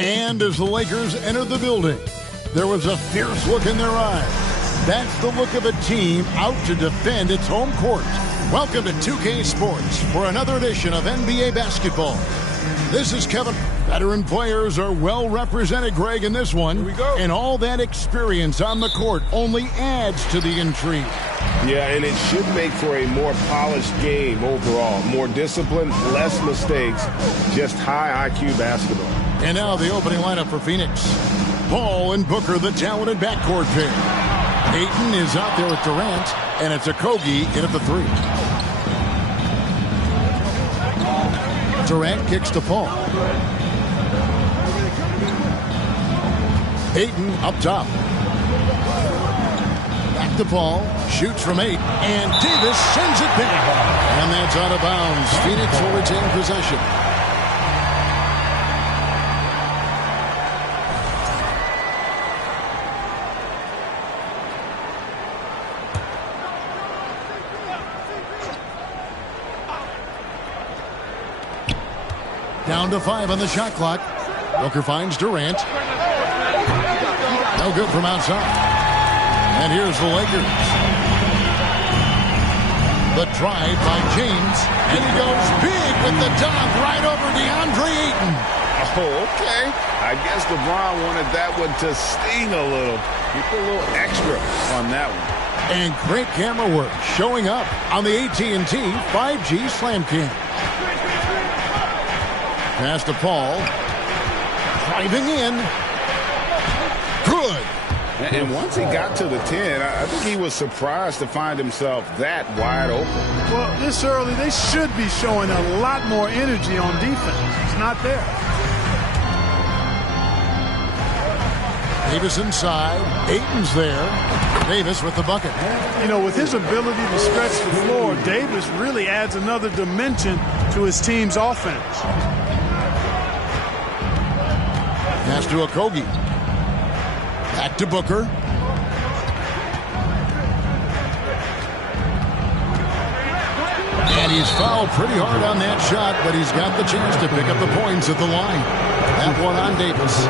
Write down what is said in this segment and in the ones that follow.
And as the Lakers entered the building, there was a fierce look in their eyes. That's the look of a team out to defend its home court. Welcome to 2K Sports for another edition of NBA basketball. This is Kevin. Veteran players are well represented, Greg, in this one. Here we go. And all that experience on the court only adds to the intrigue. Yeah, and it should make for a more polished game overall. More discipline, less mistakes, just high IQ basketball. And now the opening lineup for Phoenix. Paul and Booker, the talented backcourt pair. Ayton is out there with Durant, and it's Okogie in at the 3. Durant kicks to Paul. Ayton up top. Back to Paul. Shoots from 8. And Davis sends it back. And that's out of bounds. Phoenix will retain possession. Down to 5 on the shot clock. Booker finds Durant. No good from outside. And here's the Lakers. The drive by James. And he goes big with the dunk right over DeAndre Ayton. Oh, okay. I guess LeBron wanted that one to sting a little. He put a little extra on that one. And great camera work showing up on the AT&T 5G Slam Cam. Pass to Paul. Driving in. Good. And once he got to the 10, I think he was surprised to find himself that wide open. Well, this early, they should be showing a lot more energy on defense. It's not there. Davis inside. Ayton's there. Davis with the bucket. You know, with his ability to stretch the floor, Davis really adds another dimension to his team's offense. Pass to Okogie. Back to Booker. And he's fouled pretty hard on that shot, but he's got the chance to pick up the points at the line. That one on Davis.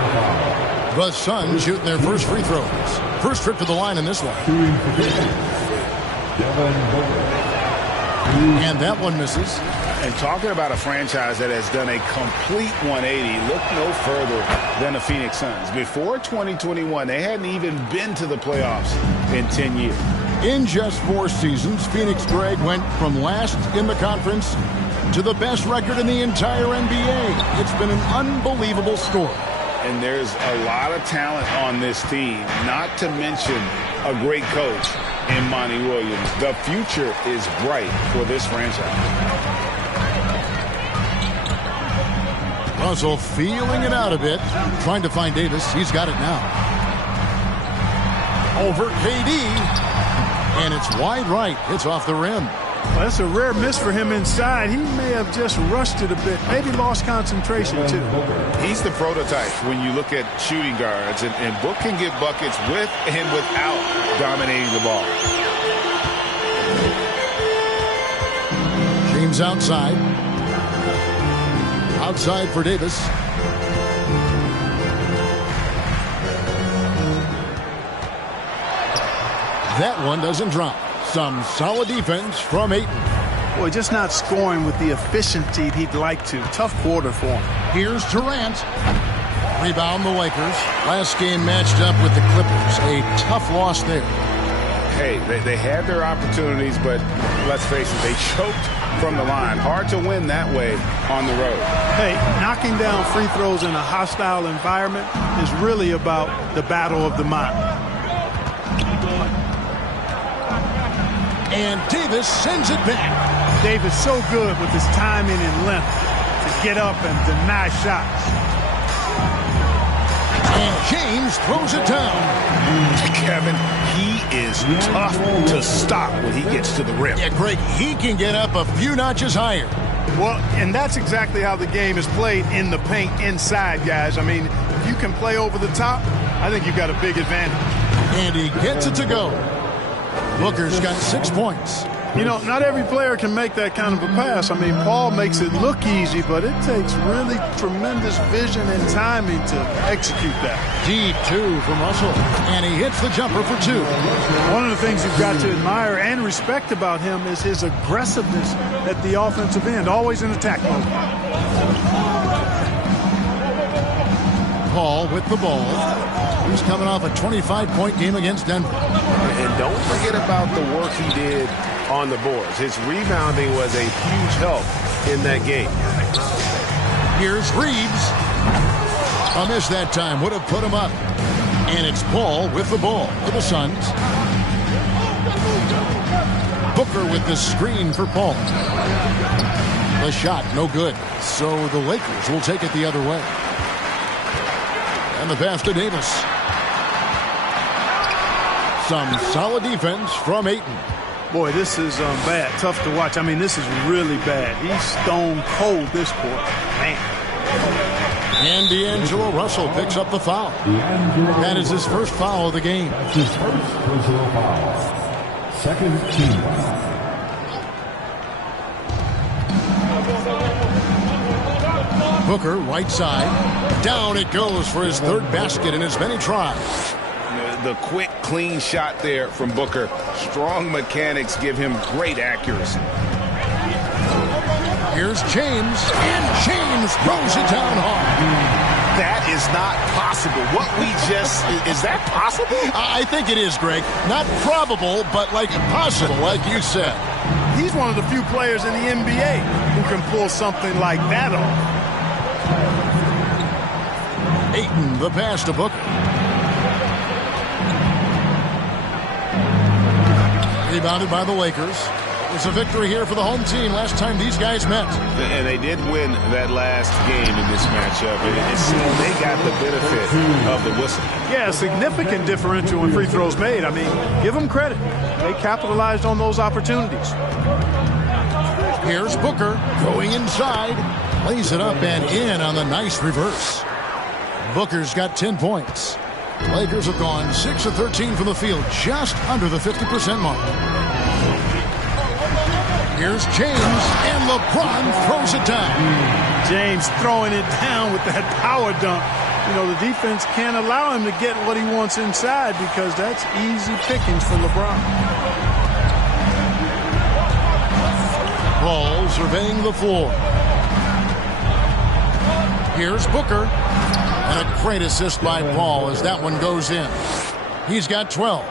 The Suns shooting their first free throws. First trip to the line in this one. And that one misses. And talking about a franchise that has done a complete 180, look no further than the Phoenix Suns. Before 2021, they hadn't even been to the playoffs in 10 years. In just 4 seasons, Phoenix, Greg, went from last in the conference to the best record in the entire NBA. It's been an unbelievable story. And there's a lot of talent on this team, not to mention a great coach in Monty Williams. The future is bright for this franchise. Russell feeling it out a bit, trying to find Davis. He's got it now. Over KD, and it's wide right. It's off the rim. Well, that's a rare miss for him inside. He may have just rushed it a bit, maybe lost concentration too. He's the prototype when you look at shooting guards, and Book can get buckets with and without dominating the ball. James outside. Outside for Davis. That one doesn't drop. Some solid defense from Ayton. Boy, just not scoring with the efficiency he'd like to. Tough quarter for him. Here's Durant. Rebound the Lakers. Last game matched up with the Clippers. A tough loss there. Hey, they had their opportunities, but let's face it, they choked from the line. Hard to win that way on the road. Hey, knocking down free throws in a hostile environment is really about the battle of the mind. And Davis sends it back. Davis so good with his timing and length to get up and deny shots. And James throws it down. Kevin, he is tough to stop when he gets to the rim. Yeah, Greg, he can get up a few notches higher. Well, and that's exactly how the game is played in the paint inside, guys. I mean, if you can play over the top, I think you've got a big advantage. And he gets it to go. Booker's got 6 points. You know, not every player can make that kind of a pass. I mean, Paul makes it look easy, but it takes really tremendous vision and timing to execute that. Deep two from Russell, and he hits the jumper for two. One of the things you've got to admire and respect about him is his aggressiveness at the offensive end, always in attack mode. Paul with the ball. He's coming off a 25-point game against Denver. And don't forget about the work he did on the boards. His rebounding was a huge help in that game. Here's Reeves. A miss that time would have put him up. And it's Paul with the ball for the Suns. Booker with the screen for Paul. The shot, no good. So the Lakers will take it the other way. And the pass to Davis. Some solid defense from Ayton. Boy, this is bad. Tough to watch. I mean, this is really bad. He's stone cold this quarter. Man. And D'Angelo Russell picks up the foul. That is his first foul of the game. That's his first personal foul. Second team foul. Booker, right side. Down it goes for his third basket in as many tries. The quick, clean shot there from Booker. Strong mechanics give him great accuracy. Here's James, and James throws it down hard. That is not possible. What we just, is that possible? I think it is, Greg. Not probable, but like possible, like you said. He's one of the few players in the NBA who can pull something like that off. Ayton, the pass to Booker. Rebounded by the Lakers. It's a victory here for the home team last time these guys met. And they did win that last game in this matchup. And it seemed they got the benefit of the whistle. Yeah, a significant differential in free throws made. I mean, give them credit. They capitalized on those opportunities. Here's Booker going inside. Lays it up and in on the nice reverse. Booker's got 10 points. Lakers have gone 6 of 13 from the field, just under the 50% mark. Here's James, and LeBron throws it down. James throwing it down with that power dunk. You know, the defense can't allow him to get what he wants inside because that's easy pickings for LeBron. Paul surveying the floor. Here's Booker. And a great assist by Paul as that one goes in. He's got 12.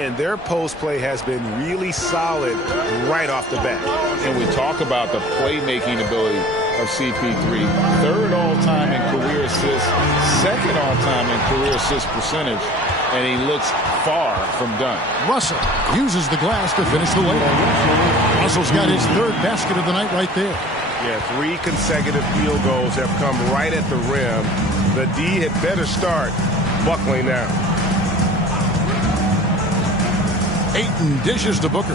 And their post play has been really solid right off the bat. And we talk about the playmaking ability of CP3. Third all-time in career assists, second all-time in career assist percentage, and he looks far from done. Russell uses the glass to finish the layup. Russell's got his third basket of the night right there. Yeah, 3 consecutive field goals have come right at the rim. The D had better start buckling down. Ayton dishes to Booker.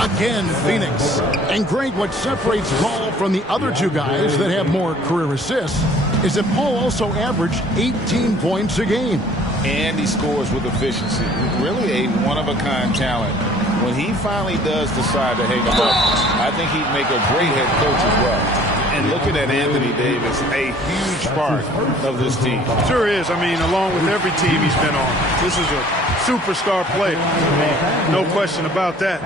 Again, Phoenix. And Greg, what separates Paul from the other two guys that have more career assists is that Paul also averaged 18 points a game. And he scores with efficiency. Really a one-of-a-kind talent. When he finally does decide to hang him up, I think he'd make a great head coach as well. And looking at Anthony Davis, a huge part of this team. Sure is. I mean, along with every team he's been on, this is a superstar player. No question about that.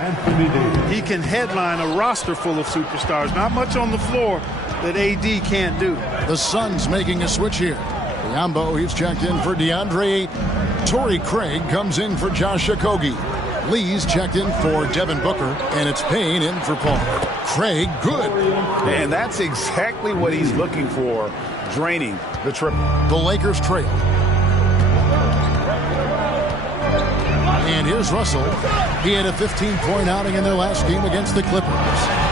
He can headline a roster full of superstars. Not much on the floor that AD can't do. The Suns making a switch here. Biombo, he's checked in for DeAndre Ayton. Torrey Craig comes in for Josh Okogie. Lee's checked in for Devin Booker, and it's Payne in for Paul. Craig, good. And that's exactly what he's looking for, draining the triple. The Lakers trail. And here's Russell. He had a 15-point outing in their last game against the Clippers.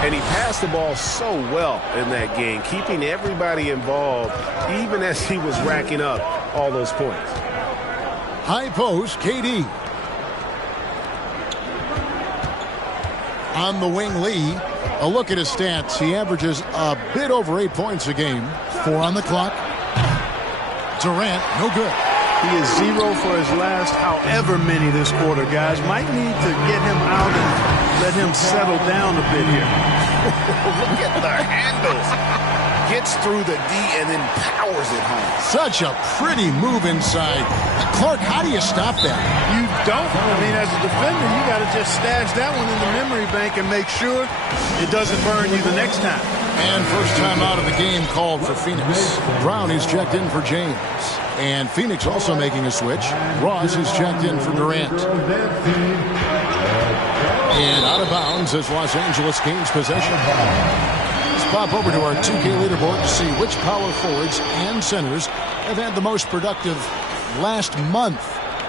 And he passed the ball so well in that game, keeping everybody involved, even as he was racking up all those points. High post, KD. On the wing, Lee. A look at his stats. He averages a bit over 8 points a game. 4 on the clock. Durant, no good. He is 0 for his last however many this quarter, guys. Might need to get him out and let him settle down a bit here. Look at the handles. Gets through the D and then powers it home. Such a pretty move inside. Clark, how do you stop that? You don't. I mean, as a defender, you got to just stash that one in the memory bank and make sure it doesn't burn you the next time. And first time out of the game called for Phoenix. Brown is checked in for James. And Phoenix also making a switch. Ross is checked in for Durant. And out of bounds as Los Angeles gains possession. Let's pop over to our 2K leaderboard to see which power forwards and centers have had the most productive last month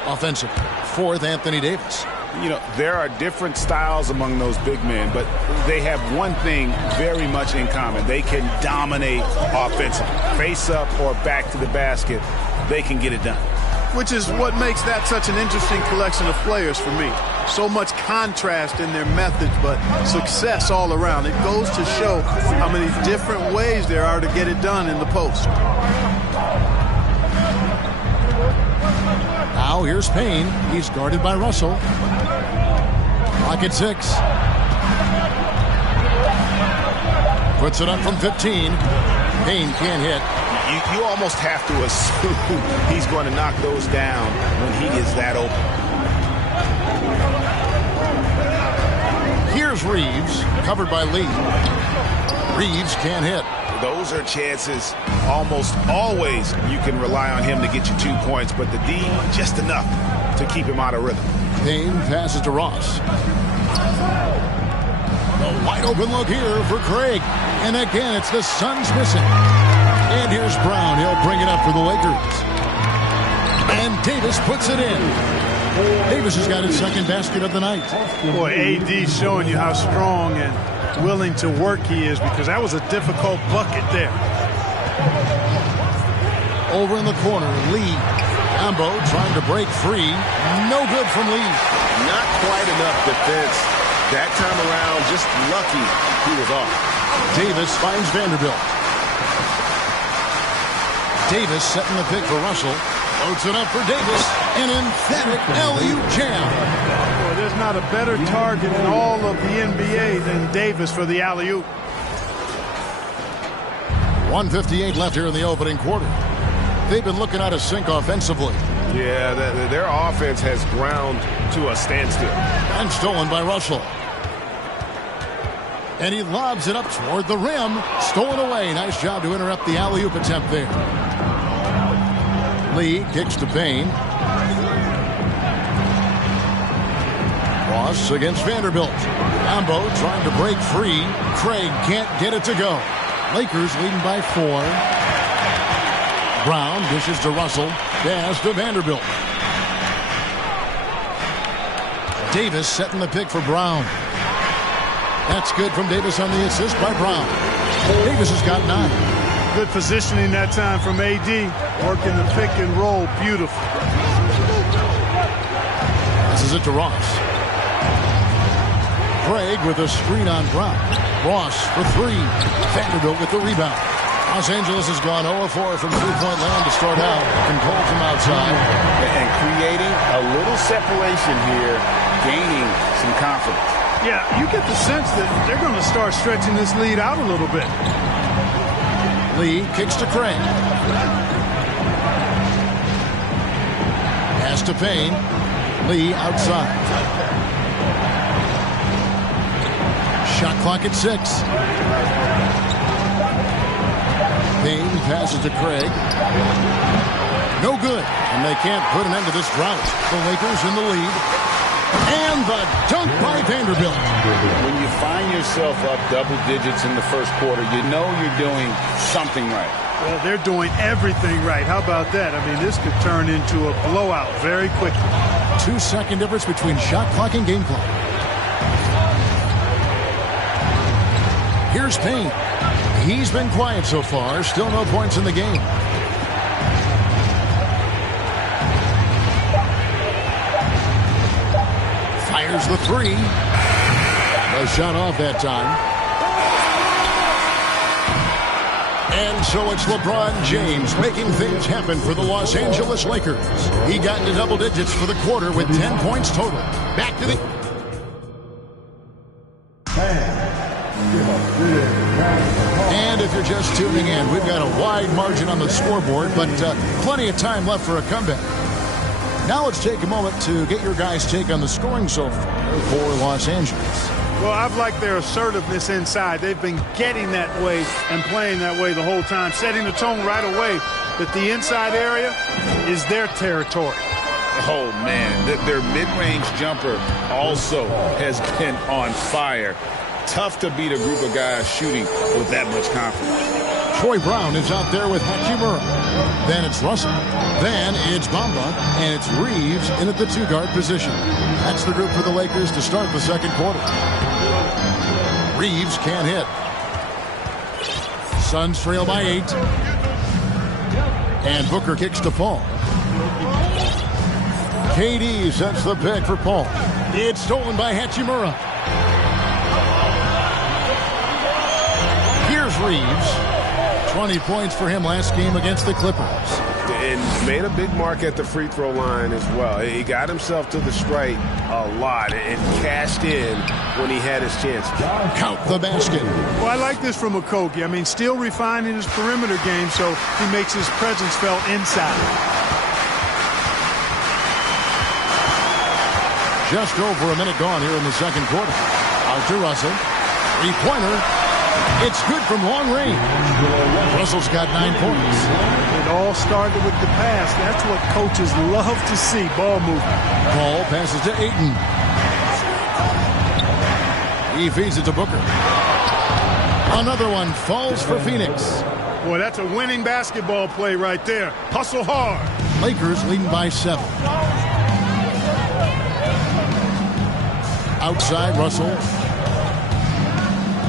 offensively. Fourth, Anthony Davis. You know, there are different styles among those big men, but they have one thing very much in common. They can dominate offensively. Face up or back to the basket, they can get it done. Which is what makes that such an interesting collection of players for me. So much contrast in their methods, but success all around. It goes to show how many different ways there are to get it done in the post. Now here's Payne. He's guarded by Russell. Clock at 6. Puts it up from 15. Payne can't hit. You almost have to assume he's going to knock those down when he is that open. Here's Reeves, covered by Lee. Reeves can't hit. Those are chances almost always you can rely on him to get you 2 points, but the D just enough to keep him out of rhythm. Payne passes to Ross. A wide open look here for Craig. And again, it's the Suns missing. And here's Brown. He'll bring it up for the Lakers. And Davis puts it in. Davis has got his second basket of the night. Boy, AD showing you how strong and willing to work he is, because that was a difficult bucket there. Over in the corner, Lee. Ambo trying to break free. No good from Lee. Not quite enough defense. That time around, just lucky he was off. Davis finds Vanderbilt. Davis setting the pick for Russell. Loads it up for Davis. An emphatic alley-oop jam. Boy, there's not a better target in all of the NBA than Davis for the alley-oop. 1:58 left here in the opening quarter. They've been looking out of sync offensively. Yeah, their offense has ground to a standstill. And stolen by Russell. And he lobs it up toward the rim. Stolen away. Nice job to interrupt the alley-oop attempt there. Lee kicks to Payne. Ross against Vanderbilt. Ambo trying to break free. Craig can't get it to go. Lakers leading by 4. Brown dishes to Russell. Pass to Vanderbilt. Davis setting the pick for Brown. That's good from Davis on the assist by Brown. Davis has got 9. Good positioning that time from AD. Working the pick and roll. Beautiful. Passes it to Ross. Craig with a screen on Brown. Ross for 3. Vanderbilt with the rebound. Los Angeles has gone 0-4 from three-point land to start out. Control from outside. And creating a little separation here, gaining some confidence. Yeah, you get the sense that they're going to start stretching this lead out a little bit. Lee kicks to Craig. Pass to Payne. Lee outside. Shot clock at 6. Payne passes to Craig. No good. And they can't put an end to this drought. The Lakers in the lead. And the dunk by Vanderbilt. When you find yourself up double digits in the first quarter, you know you're doing something right. Well, they're doing everything right. How about that? I mean, this could turn into a blowout very quickly. 2-second difference between shot clock and game clock. Here's Payne. He's been quiet so far. Still no points in the game. Fires the 3. No shot off that time. And so it's LeBron James making things happen for the Los Angeles Lakers. He got into double digits for the quarter with 10 points total. Back to the... And if you're just tuning in, we've got a wide margin on the scoreboard, but plenty of time left for a comeback. Now let's take a moment to get your guys' take on the scoring so far for Los Angeles. Well, I've liked their assertiveness inside. They've been getting that way and playing that way the whole time, setting the tone right away that the inside area is their territory. Oh, man, their mid-range jumper also has been on fire. Tough to beat a group of guys shooting with that much confidence. Troy Brown is out there with Hachimura. Then it's Russell. Then it's Bamba. And it's Reeves in at the two-guard position. That's the group for the Lakers to start the second quarter. Reeves can't hit. Suns trail by 8. And Booker kicks to Paul. KD sets the pick for Paul. It's stolen by Hachimura. Here's Reeves. 20 points for him last game against the Clippers. And made a big mark at the free throw line as well. He got himself to the strike a lot and cashed in when he had his chance. Count the basket. Well, I like this from Okogie. I mean, still refining his perimeter game so he makes his presence felt inside. Just over a minute gone here in the second quarter. Out to Russell. Three-pointer. It's good from long range. Russell's got 9 points. It all started with the pass. That's what coaches love to see, ball movement. Paul passes to Ayton. He feeds it to Booker. Another one falls for Phoenix. Boy, that's a winning basketball play right there. Hustle hard. Lakers leading by 7. Outside, Russell.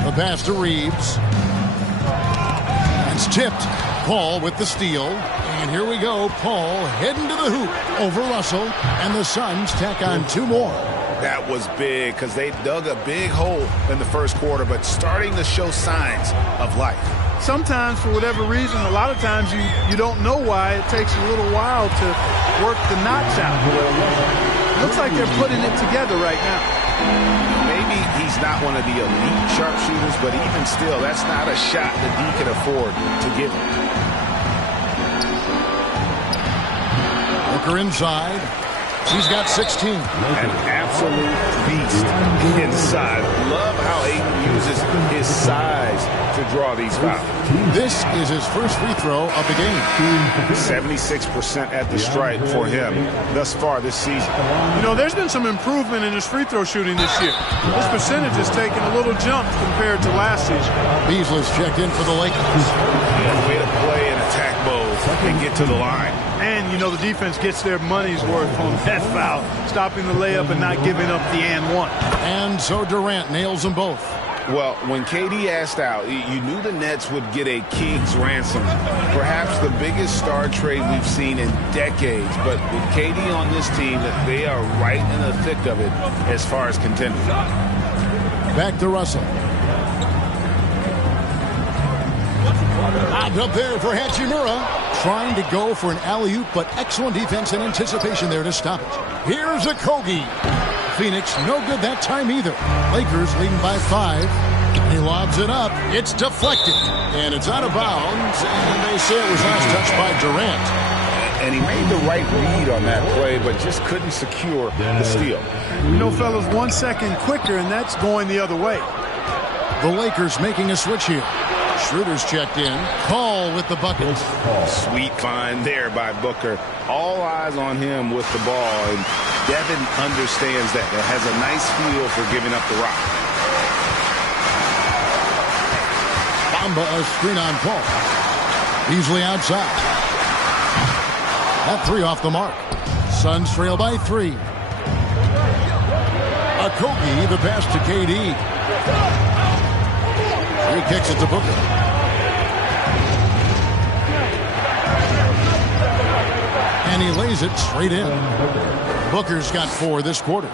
The pass to Reeves. It's tipped. Paul with the steal. And here we go. Paul heading to the hoop over Russell. And the Suns tack on 2 more. That was big because they dug a big hole in the first quarter, but starting to show signs of life. Sometimes, for whatever reason, a lot of times you don't know why. It takes a little while to work the knots out. Looks like they're putting it together right now. Maybe he's not one of the elite sharpshooters, but even still, that's not a shot that he can afford to give him. Booker inside. He's got 16. An absolute beast inside. Love how Ayton uses his size to draw these fouls. This is his first free throw of the game. 76% at the stripe for him thus far this season. You know, there's been some improvement in his free throw shooting this year. His percentage has taken a little jump compared to last season. Beasley's checked in for the Lakers. Way to play in attack mode and get to the line. And, you know, the defense gets their money's worth on that foul, stopping the layup and not giving up the and one. And so Durant nails them both. Well, when KD asked out, you knew the Nets would get a king's ransom. Perhaps the biggest star trade we've seen in decades. But with KD on this team, they are right in the thick of it as far as contenders. Back to Russell. Lobbed up there for Hachimura. Trying to go for an alley-oop, but excellent defense and anticipation there to stop it. Here's Okogie. Phoenix, no good that time either. Lakers leading by 5. He lobs it up. It's deflected. And it's out of bounds. And they say it was last touched by Durant. And he made the right read on that play, but just couldn't secure the steal. You know, fellas, 1 second quicker, and that's going the other way. The Lakers making a switch here. Schroeder's checked in. Paul with the bucket. Sweet find there by Booker. All eyes on him with the ball. And Devin understands that. It has a nice feel for giving up the rock. Bamba a screen on Paul. Beasley outside. That 3 off the mark. Suns trail by 3. Okogie, the pass to KD. He kicks it to Booker. And he lays it straight in. Booker's got 4 this quarter.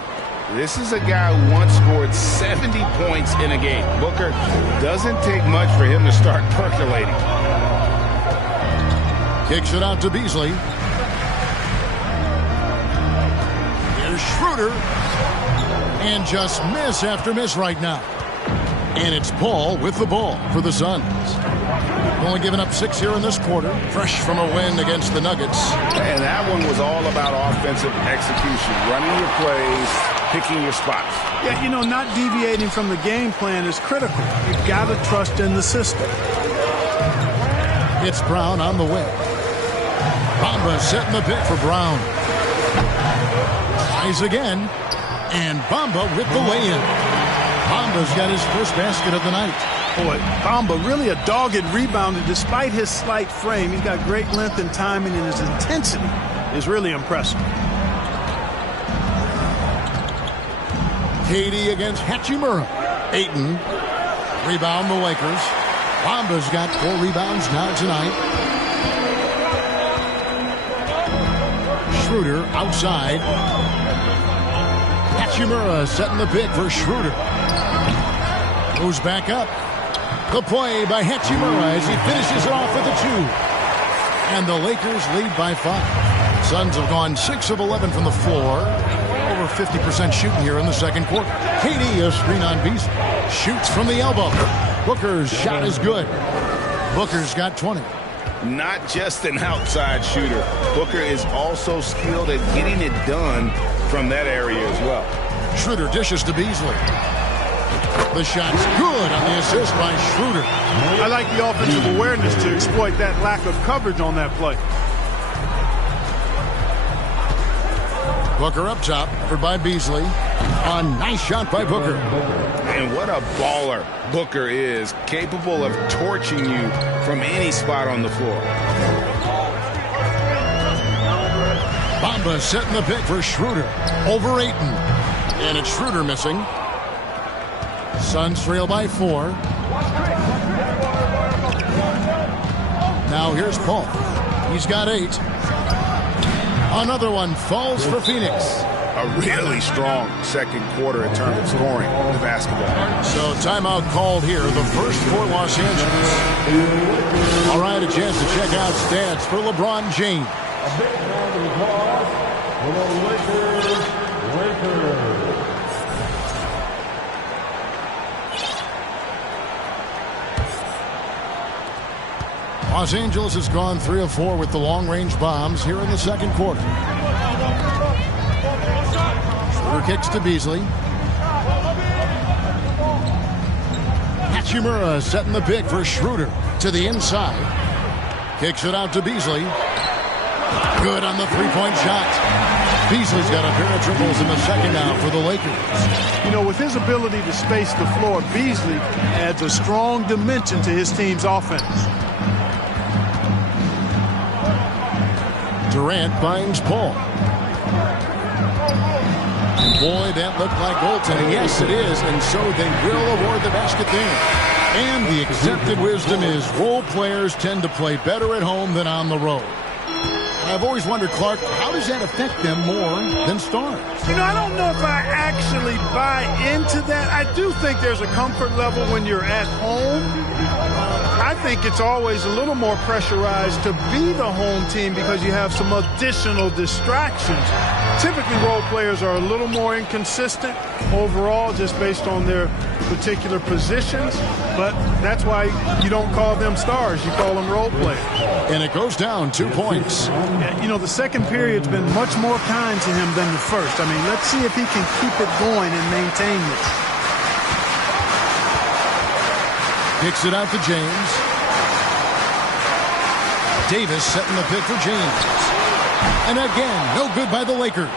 This is a guy who once scored 70 points in a game. Booker doesn't take much for him to start percolating. Kicks it out to Beasley. Here's Schroeder. And just miss after miss right now. And it's Paul with the ball for the Suns. Only giving up 6 here in this quarter. Fresh from a win against the Nuggets. And that one was all about offensive execution. Running your plays, picking your spots. Yeah, you know, not deviating from the game plan is critical. You've got to trust in the system. It's Brown on the way. Bamba setting the pick for Brown. Tries again. And Bamba with the lay-in. Bamba's got his first basket of the night. Boy, Bamba really a dogged rebounder despite his slight frame. He's got great length and timing, and his intensity is really impressive. KD against Hachimura. Ayton. Rebound the Lakers. Bamba's got 4 rebounds now tonight. Schroeder outside. Hachimura setting the pick for Schroeder. Goes back up. The play by Hachimura as he finishes it off with a 2. And the Lakers lead by 5. Suns have gone 6 of 11 from the floor. Over 50% shooting here in the second quarter. KD a screen on Beasley. Shoots from the elbow. Booker's shot is good. Booker's got 20. Not just an outside shooter. Booker is also skilled at getting it done from that area as well. Schroeder dishes to Beasley. The shot's good on the assist by Schroeder. I like the offensive awareness to exploit that lack of coverage on that play. Booker up top, covered by Beasley. A nice shot by Booker. And what a baller Booker is, capable of torching you from any spot on the floor. Bamba setting the pick for Schroeder. Over Ayton. And it's Schroeder missing. Suns trail by 4. Now here's Paul. He's got 8. Another one falls for Phoenix. A really strong second quarter in terms of scoring the basketball. So timeout called here, the first for Los Angeles. All right, a chance to check out stats for LeBron James. A big round of applause for the Lakers. Los Angeles has gone 3 of 4 with the long-range bombs here in the second quarter. Schroeder kicks to Beasley. Hachimura setting the pick for Schroeder to the inside. Kicks it out to Beasley. Good on the three-point shot. Beasley's got a pair of triples in the second now for the Lakers. You know, with his ability to space the floor, Beasley adds a strong dimension to his team's offense. Durant finds Paul. And boy, that looked like goaltending. Yes, it is, and so they will award the basket there. And the accepted wisdom is role players tend to play better at home than on the road. I've always wondered, Clark, how does that affect them more than stars? You know, I don't know if I actually buy into that. I do think there's a comfort level when you're at home. I think it's always a little more pressurized to be the home team because you have some additional distractions. Typically, role players are a little more inconsistent overall just based on their particular positions, but that's why you don't call them stars. You call them role players. And it goes down 2 points. Yeah, you know, the second period's been much more kind to him than the first. I mean, let's see if he can keep it going and maintain this. Kicks it out to James. Davis setting the pick for James. And again, no good by the Lakers.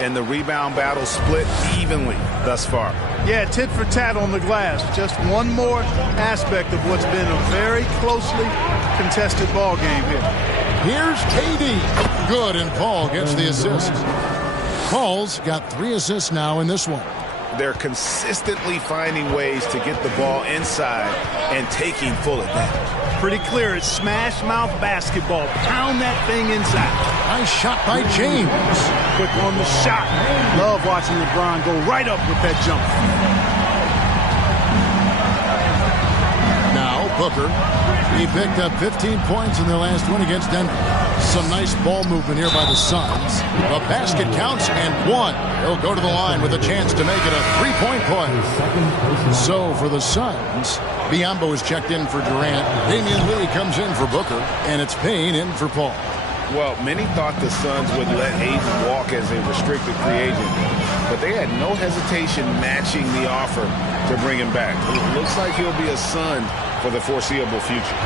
And the rebound battle split evenly thus far. Yeah, tit for tat on the glass. Just one more aspect of what's been a very closely contested ball game here. Here's KD. Good, and Paul gets the assist. Paul's got 3 assists now in this one. They're consistently finding ways to get the ball inside and taking full advantage. Pretty clear, it's smash mouth basketball. Pound that thing inside. Nice shot by James. Quick on the shot. Love watching LeBron go right up with that jump. Now Booker. He picked up 15 points in their last win against Denver. Some nice ball movement here by the Suns. The basket counts and one. He'll go to the line with a chance to make it a three-point play. So for the Suns, Biyombo is checked in for Durant. Damian Lee comes in for Booker. And it's Payne in for Paul. Well, many thought the Suns would let Ayton walk as a restricted free agent, but they had no hesitation matching the offer to bring him back. It looks like he'll be a Sun for the foreseeable future.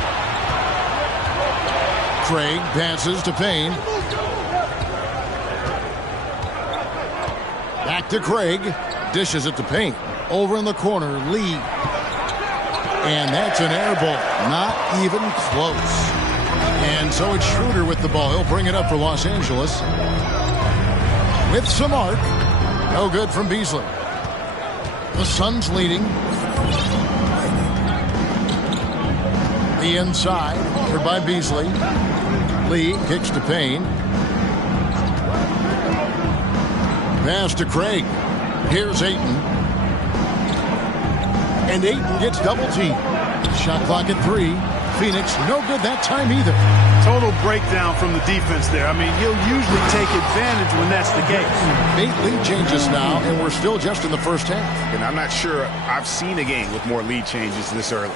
Craig passes to Payne. Back to Craig. Dishes it to Payne. Over in the corner, Lee. And that's an air ball. Not even close. And so it's Schroeder with the ball. He'll bring it up for Los Angeles. With some arc. No good from Beasley. The Suns leading. The inside. Here by Beasley. Lee kicks to Payne. Pass to Craig. Here's Ayton. And Ayton gets double teamed. Shot clock at 3. Phoenix, no good that time either. Total breakdown from the defense there. I mean, he'll usually take advantage when that's the case. 8 lead changes now, and we're still just in the first half. And I'm not sure I've seen a game with more lead changes this early.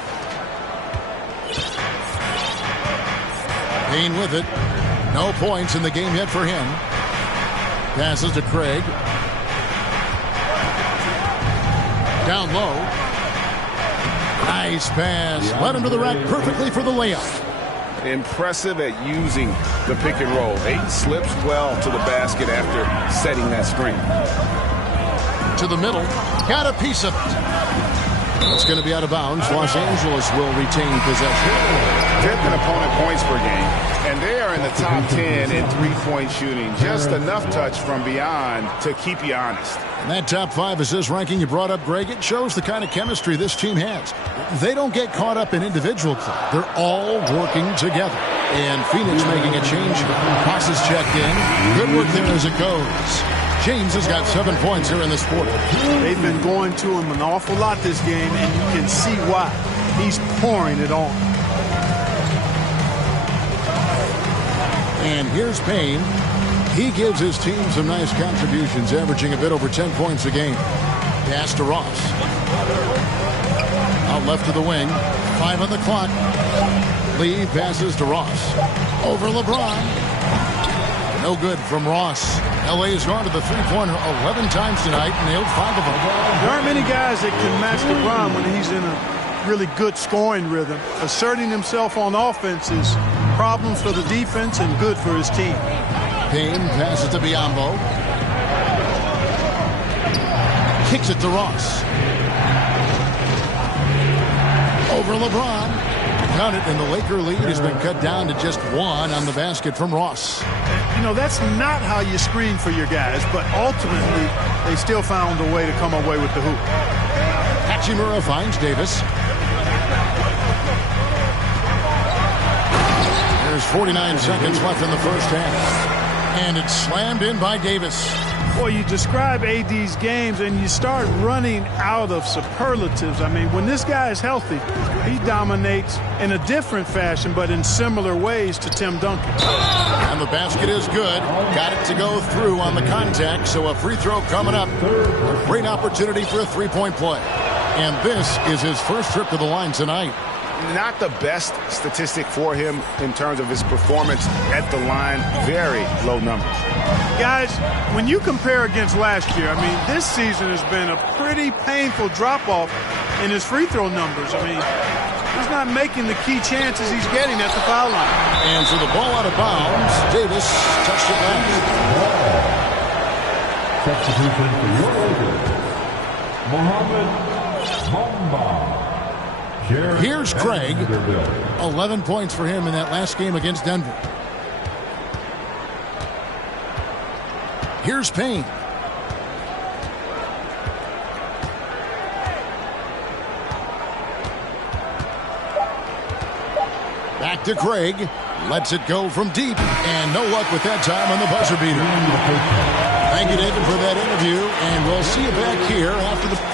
Payne with it. No points in the game yet for him. Passes to Craig. Down low. Nice pass. Led him to the rack perfectly for the layup. Impressive at using the pick and roll. Ayton slips well to the basket after setting that screen. To the middle. Got a piece of it. It's going to be out of bounds. Los Angeles will retain possession. 5th in opponent points per game. And they are in the top 10 in three-point shooting. Just enough touch from beyond to keep you honest. And that top 5 assist ranking you brought up, Greg, it shows the kind of chemistry this team has. They don't get caught up in individual play. They're all working together. And Phoenix making a change. Cross is checked in. Good work there as it goes. James has got 7 points here in this quarter. They've been going to him an awful lot this game, and you can see why. He's pouring it on. And here's Payne. He gives his team some nice contributions, averaging a bit over 10 points a game. Pass to Ross. Out left to the wing. 5 on the clock. Lee passes to Ross. Over LeBron. No good from Ross. LA has gone to the three-pointer 11 times tonight and nailed 5 of them. There aren't many guys that can match LeBron when he's in a really good scoring rhythm. Asserting himself on offense is problems for the defense and good for his team. Payne passes to Biyombo. Kicks it to Ross. Over LeBron. Got it, and the Laker lead has been cut down to just 1 on the basket from Ross. You know, that's not how you screen for your guys, but ultimately they still found a way to come away with the hoop. Hachimura finds Davis. There's 49 seconds left in the first half. And it's slammed in by Davis. Boy, you describe AD's games and you start running out of superlatives. I mean, when this guy is healthy, he dominates in a different fashion, but in similar ways to Tim Duncan. And the basket is good. Got it to go through on the contact, so a free throw coming up. A great opportunity for a three-point play. And this is his first trip to the line tonight. Not the best statistic for him in terms of his performance at the line. Very low numbers. Guys, when you compare against last year, I mean, this season has been a pretty painful drop-off in his free throw numbers. I mean, he's not making the key chances he's getting at the foul line. And so the ball out of bounds. Davis touched it last. Substitution for your Lakers, Mohamed Bamba. Here's Craig. 11 points for him in that last game against Denver. Here's Payne. Back to Craig. Lets it go from deep. And no luck with that time on the buzzer beater. Thank you, David, for that interview. And we'll see you back here after the...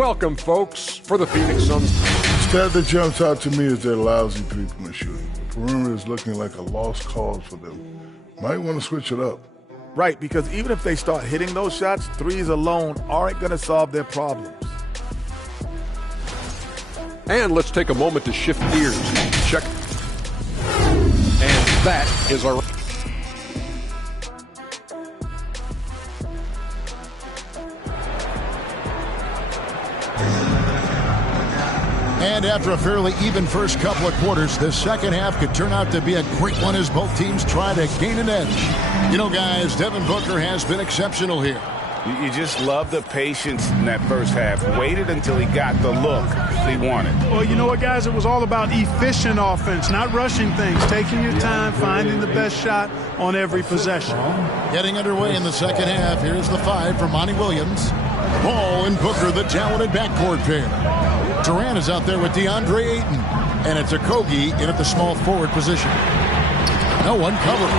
Welcome, folks, for the Phoenix Suns. Stat that jumps out to me is their lousy three-point shooting. The perimeter is looking like a lost cause for them. Might want to switch it up. Right, because even if they start hitting those shots, threes alone aren't going to solve their problems. And let's take a moment to shift gears. Check. And that is our... And after a fairly even first couple of quarters, the second half could turn out to be a great one as both teams try to gain an edge. You know, guys, Devin Booker has been exceptional here. You just love the patience in that first half. Waited until he got the look he wanted. Well, you know what, guys? It was all about efficient offense, not rushing things, taking your time, finding the best shot on every possession. Getting underway in the second half. Here's the 5 for Monty Williams. Ball and Booker, the talented backcourt pair. Durant is out there with DeAndre Ayton. And it's Okogie in at the small forward position. No one covered.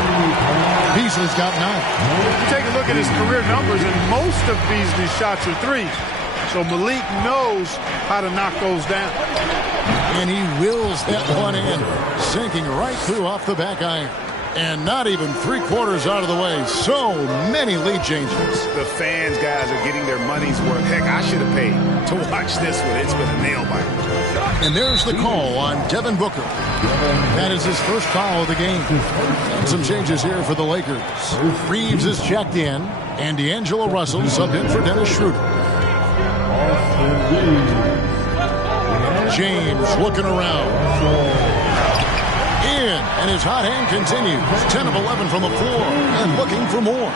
Beasley's got 9. You take a look at his career numbers, and most of Beasley's shots are threes. So Malik knows how to knock those down. And he wills that one in, sinking right through off the back iron. And not even 3/4 out of the way. So many lead changes. The fans, guys, are getting their money's worth. Heck, I should have paid to watch this one. It's been a nail biter. And there's the call on Devin Booker. That is his first foul of the game. And some changes here for the Lakers. Reeves is checked in, and D'Angelo Russell subbed in for Dennis Schroeder. James looking around. In, and his hot hand continues. 10 of 11 from the floor, and looking for more.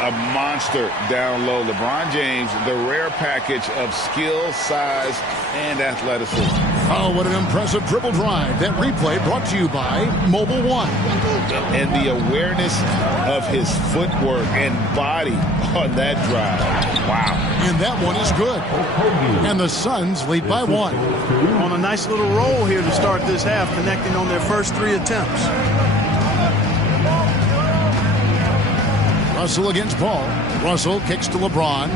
A monster down low. LeBron James, the rare package of skill, size, and athleticism. Oh, what an impressive dribble drive. That replay brought to you by Mobile One. And the awareness of his footwork and body on that drive. Wow. And that one is good. And the Suns lead by 1. On a nice little roll here to start this half, connecting on their first 3 attempts. Russell against Paul. Russell kicks to LeBron.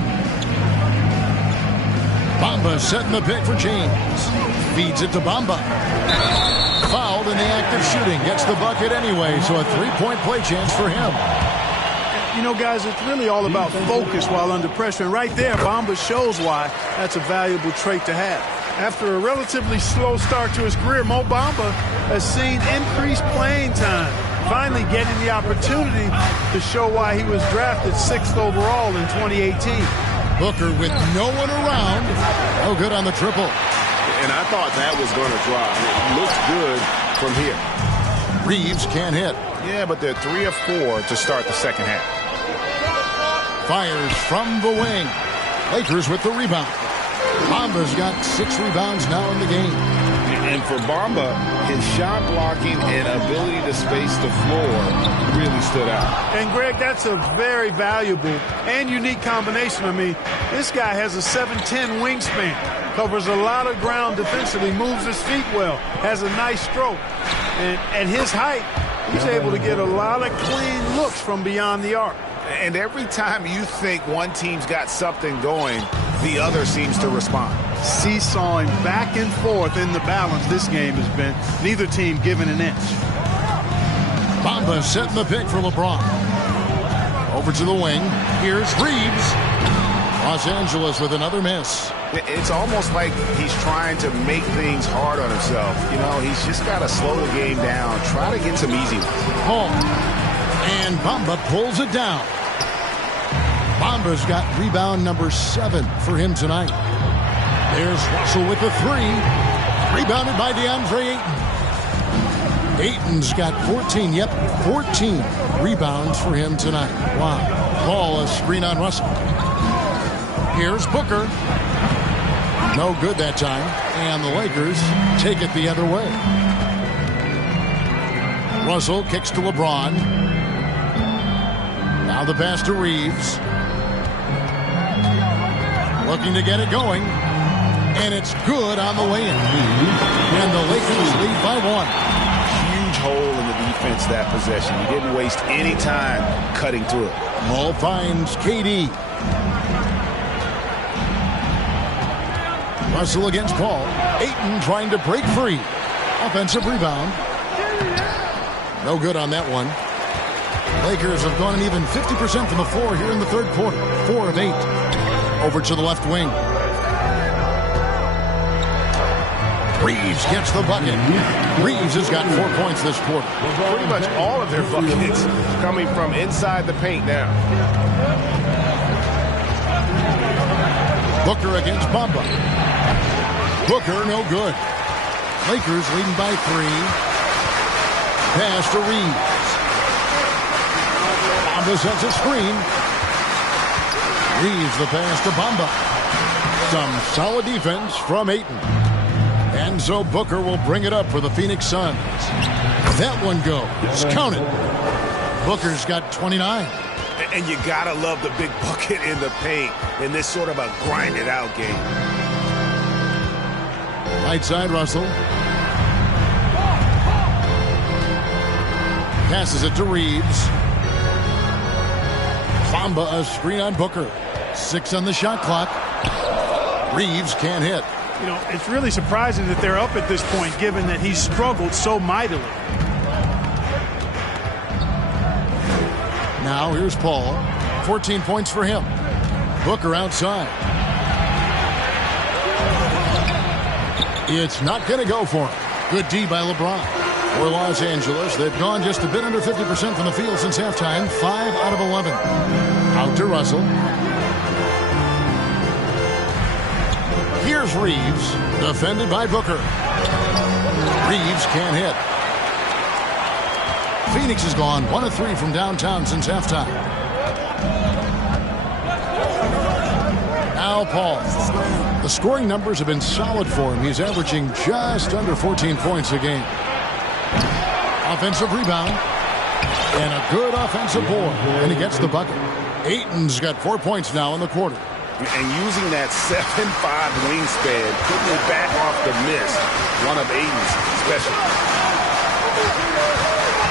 Bamba setting the pick for James. Feeds it to Bamba. Fouled in the act of shooting. Gets the bucket anyway, so a 3-point play chance for him. You know, guys, it's really all about focus while under pressure. And right there, Bamba shows why that's a valuable trait to have. After a relatively slow start to his career, Mo Bamba has seen increased playing time. Finally getting the opportunity to show why he was drafted 6th overall in 2018. Booker with no one around. No good on the triple. And I thought that was going to drop. It looks good from here. Reeves can't hit. Yeah, but they're 3 of 4 to start the second half. Fires from the wing. Lakers with the rebound. Bamba's got 6 rebounds now in the game. And for Bamba, his shot blocking and ability to space the floor really stood out. And, Greg, that's a very valuable and unique combination. I mean, this guy has a 7'10" wingspan, covers a lot of ground defensively, moves his feet well, has a nice stroke. And at his height, he's able to get a lot of clean looks from beyond the arc. And every time you think one team's got something going, the other seems to respond. Seesawing back and forth in the balance this game has been. Neither team giving an inch. Bamba setting the pick for LeBron. Over to the wing. Here's Reeves. Los Angeles with another miss. It's almost like he's trying to make things hard on himself. You know, he's just got to slow the game down. Try to get some easy ones. Paul. And Bamba pulls it down. Bamba's got rebound number 7 for him tonight. There's Russell with the 3. Rebounded by DeAndre Ayton. Ayton's got 14. Yep, 14 rebounds for him tonight. Wow. Ball, a screen on Russell. Here's Booker. No good that time. And the Lakers take it the other way. Russell kicks to LeBron. Now the pass to Reeves. Looking to get it going. And it's good on the way in. And the Lakers lead by 1. Huge hole in the defense that possession. He didn't waste any time cutting through it. Ball finds KD. Russell against Paul. Ayton trying to break free. Offensive rebound. No good on that one. Lakers have gone an even 50% from the floor here in the third quarter. 4 of 8. Over to the left wing. Reeves gets the bucket. Reeves has got 4 points this quarter. Pretty much all of their buckets coming from inside the paint now. Booker against Bamba. Booker, no good. Lakers leading by 3. Pass to Reeves. Bamba sets a screen. Reeves the pass to Bamba. Some solid defense from Ayton. And so Booker will bring it up for the Phoenix Suns. That one goes. Count it. Booker's got 29. And you gotta love the big bucket in the paint in this sort of a grinded-out game. Right side, Russell. Passes it to Reeves. Bamba a screen on Booker. 6 on the shot clock. Reeves can't hit. You know, it's really surprising that they're up at this point, given that he's struggled so mightily. Now here's Paul. 14 points for him. Booker outside. It's not going to go for him. Good D by LeBron. For Los Angeles, they've gone just a bit under 50% from the field since halftime. 5 out of 11. Out to Russell. Here's Reeves, defended by Booker. Reeves can't hit. Phoenix has gone 1 of 3 from downtown since halftime. Now Paul. The scoring numbers have been solid for him. He's averaging just under 14 points a game. Offensive rebound. And a good offensive board. And he gets the bucket. Ayton's got 4 points now in the quarter. And using that 7'5" wingspan, putting it back off the miss. One of Ayton's special.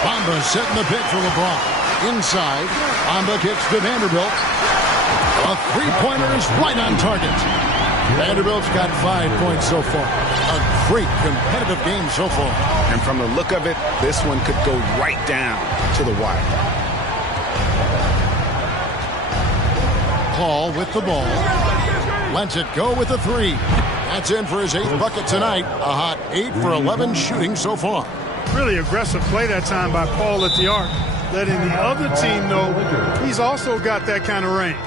Bamba setting the pick for LeBron. Inside, Bamba kicks to Vanderbilt. A three-pointer is right on target. Vanderbilt's got 5 points so far. A great competitive game so far. And from the look of it, this one could go right down to the wire. Paul with the ball. Lets it go with a 3. That's in for his 8th bucket tonight. A hot 8 for 11 shooting so far. Really aggressive play that time by Paul at the arc, letting the other team know he's also got that kind of range.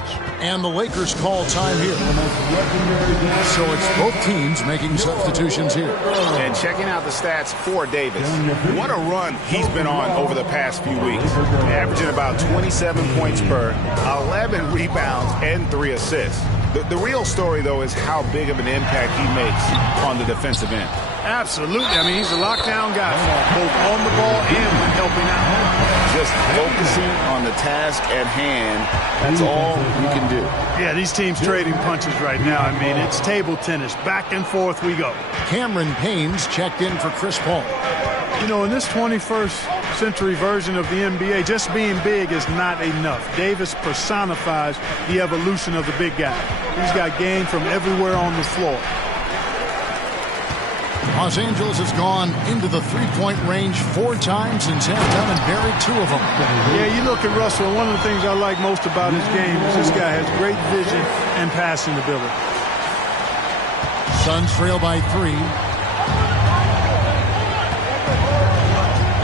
And the Lakers call time here. So it's both teams making substitutions here. And checking out the stats for Davis. What a run he's been on over the past few weeks. Averaging about 27 points per, 11 rebounds, and 3 assists. The real story, though, is how big of an impact he makes on the defensive end. Absolutely. I mean, he's a lockdown guy, both on the ball and when helping out. Just focusing on the task at hand, that's all you can do. Yeah, these teams trading punches right now. I mean, it's table tennis. Back and forth we go. Cameron Payne's checked in for Chris Paul. You know, in this 21st century version of the NBA, just being big is not enough. Davis personifies the evolution of the big guy. He's got game from everywhere on the floor. Los Angeles has gone into the three-point range 4 times since halftime and buried 2 of them. Yeah, you look at Russell, and one of the things I like most about his game is this guy has great vision and passing ability. Suns trail by 3.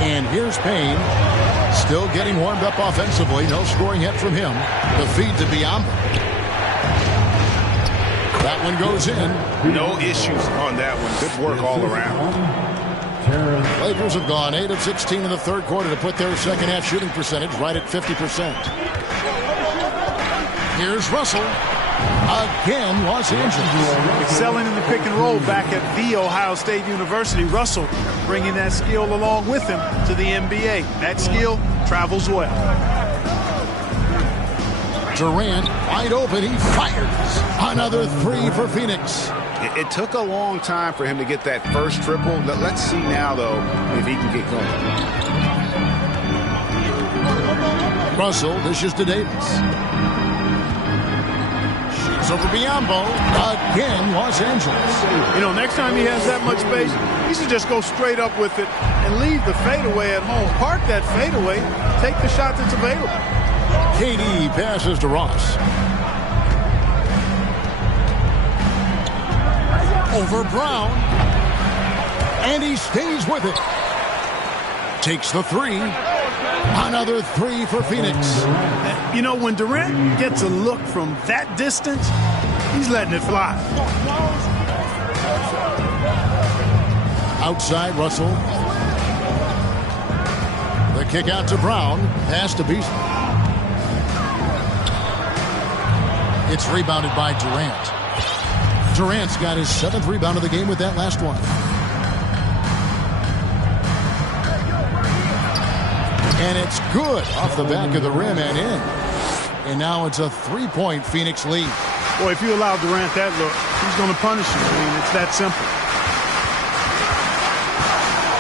And here's Payne. Still getting warmed up offensively. No scoring yet from him. The feed to Bamba. That one goes in. No issues on that one. Good work all around. Lakers have gone 8 of 16 in the third quarter to put their second half shooting percentage right at 50%. Here's Russell. Again, Los Angeles. Excelling in the pick and roll back at The Ohio State University. Russell bringing that skill along with him to the NBA. That skill travels well. Durant wide open. He fires. Another 3 for Phoenix. It took a long time for him to get that first triple. Let's see now, though, if he can get going. Russell dishes to Davis. Pass over Biombo. Again, Los Angeles. You know, next time he has that much space, he should just go straight up with it and leave the fadeaway at home. Park that fadeaway. Take the shot that's available. KD passes to Ross. Over Brown. And he stays with it. Takes the three. Another three for Phoenix. You know, when Durant gets a look from that distance, he's letting it fly. Outside, Russell. The kick out to Brown. Pass to Beasley. It's rebounded by Durant. Durant's got his 7th rebound of the game with that last one. And it's good off the back of the rim and in. And now it's a 3-point Phoenix lead. Boy, if you allow Durant that look, he's going to punish you. I mean, it's that simple.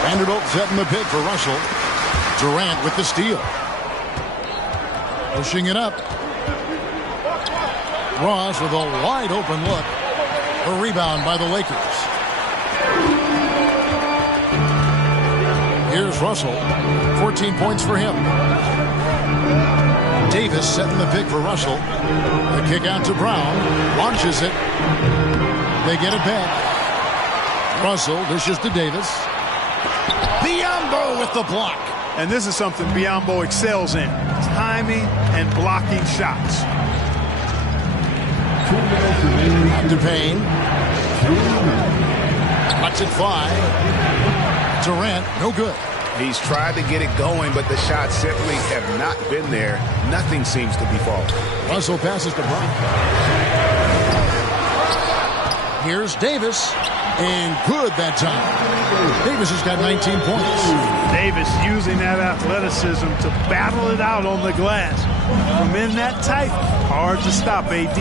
Vanderbilt setting the pick for Russell. Durant with the steal. Pushing it up. Ross with a wide open look. A rebound by the Lakers. Here's Russell. 14 points for him. Davis setting the pick for Russell. The kick out to Brown. Launches it. They get it back. Russell dishes to Davis. Biombo with the block. And this is something Biombo excels in. Timing and blocking shots. To Payne. Lets it fly. Durant, no good. He's tried to get it going, but the shots simply have not been there. Nothing seems to be falling. Russell passes to Brown. Here's Davis. And good that time. Davis has got 19 points. Davis using that athleticism to battle it out on the glass. From in that tight, hard to stop AD.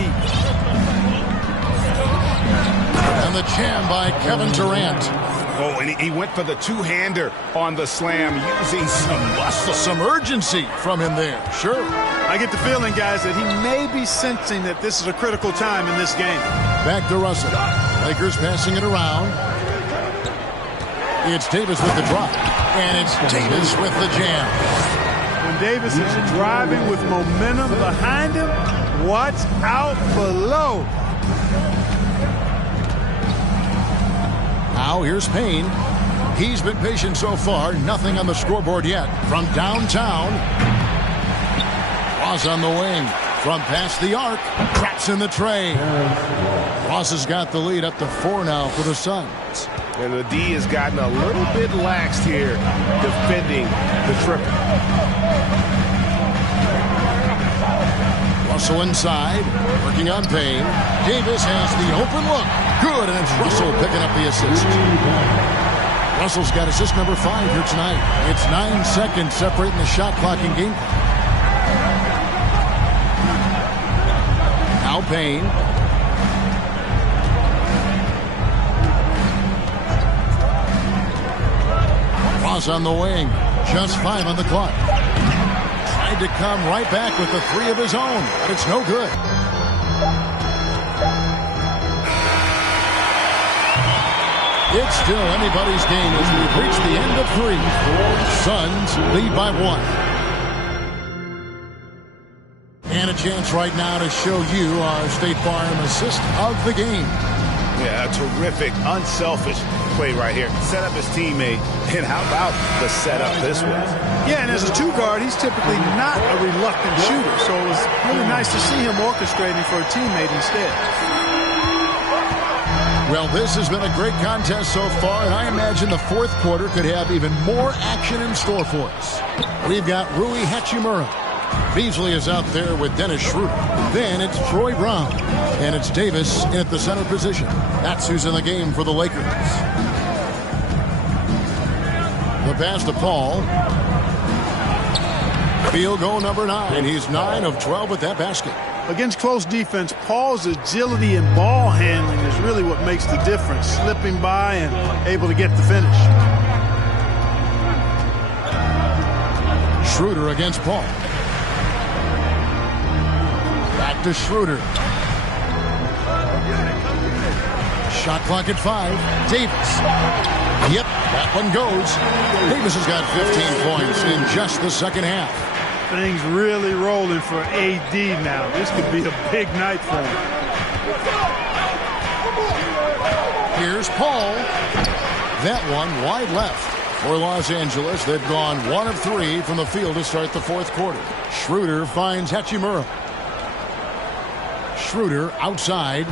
And the jam by Kevin Durant. Oh, and he went for the two-hander on the slam, using some muscle. Some urgency from him there. Sure. I get the feeling, guys, that he may be sensing that this is a critical time in this game. Back to Russell. Lakers passing it around. It's Davis with the drop. And it's Davis with the jam. When Davis is driving with momentum behind him, watch out below. Now here's Payne. He's been patient so far. Nothing on the scoreboard yet. From downtown. Ross on the wing. From past the arc. Traps in the tray. Ross has got the lead up to 4 now for the Suns. And the D has gotten a little bit laxed here defending the triple. Russell inside, working on Payne. Davis has the open look. Good, and it's Russell picking up the assist. Russell's got assist number 5 here tonight. It's 9 seconds separating the shot clock and game clock. Now Payne. Ross on the wing. Just 5 on the clock. Tried to come right back with the 3 of his own, but it's no good. It's still anybody's game as we've reached the end of 3. Suns lead by 1. And a chance right now to show you our State Farm assist of the game. Yeah, a terrific, unselfish play right here. Set up his teammate, and how about the setup this was? Yeah, and as a 2 guard, he's typically not a reluctant shooter, so it was really nice to see him orchestrating for a teammate instead. Well, this has been a great contest so far, and I imagine the 4th quarter could have even more action in store for us. We've got Rui Hachimura. Beasley is out there with Dennis Schroeder. Then it's Troy Brown. And it's Davis in at the center position. That's who's in the game for the Lakers. The pass to Paul. Field goal number 9. He's 9 of 12 with that basket. Against close defense, Paul's agility and ball handling is really what makes the difference. Slipping by and able to get the finish. Schroeder against Paul. Back to Schroeder. Shot clock at 5. Davis. Yep, that one goes. Davis has got 15 points in just the second half. Things really rolling for AD now. This could be a big night for him. Here's Paul. That one wide left. For Los Angeles, they've gone 1 of 3 from the field to start the fourth quarter. Schroeder finds Hachimura. Schroeder outside.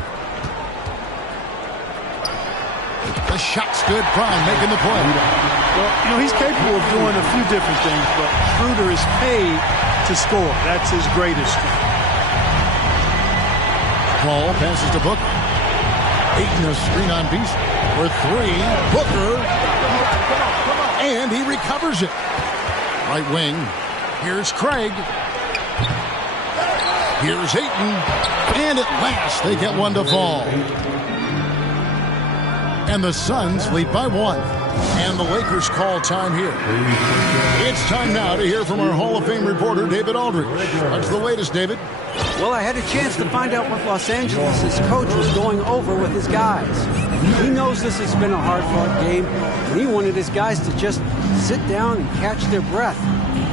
The shot's good. Brown making the play. Well, he's capable of doing a few different things, but Schroeder is paid to score. That's his greatest strength. Paul passes to Booker. Ayton a screen on Beast for 3. Booker. And he recovers it. Right wing. Here's Craig. Here's Ayton. And at last they get one to fall. And the Suns lead by 1. And the Lakers call time here. It's time now to hear from our Hall of Fame reporter, David Aldridge. What's the latest, David? Well, I had a chance to find out what Los Angeles' coach was going over with his guys. He knows this has been a hard-fought game, and he wanted his guys to just sit down and catch their breath.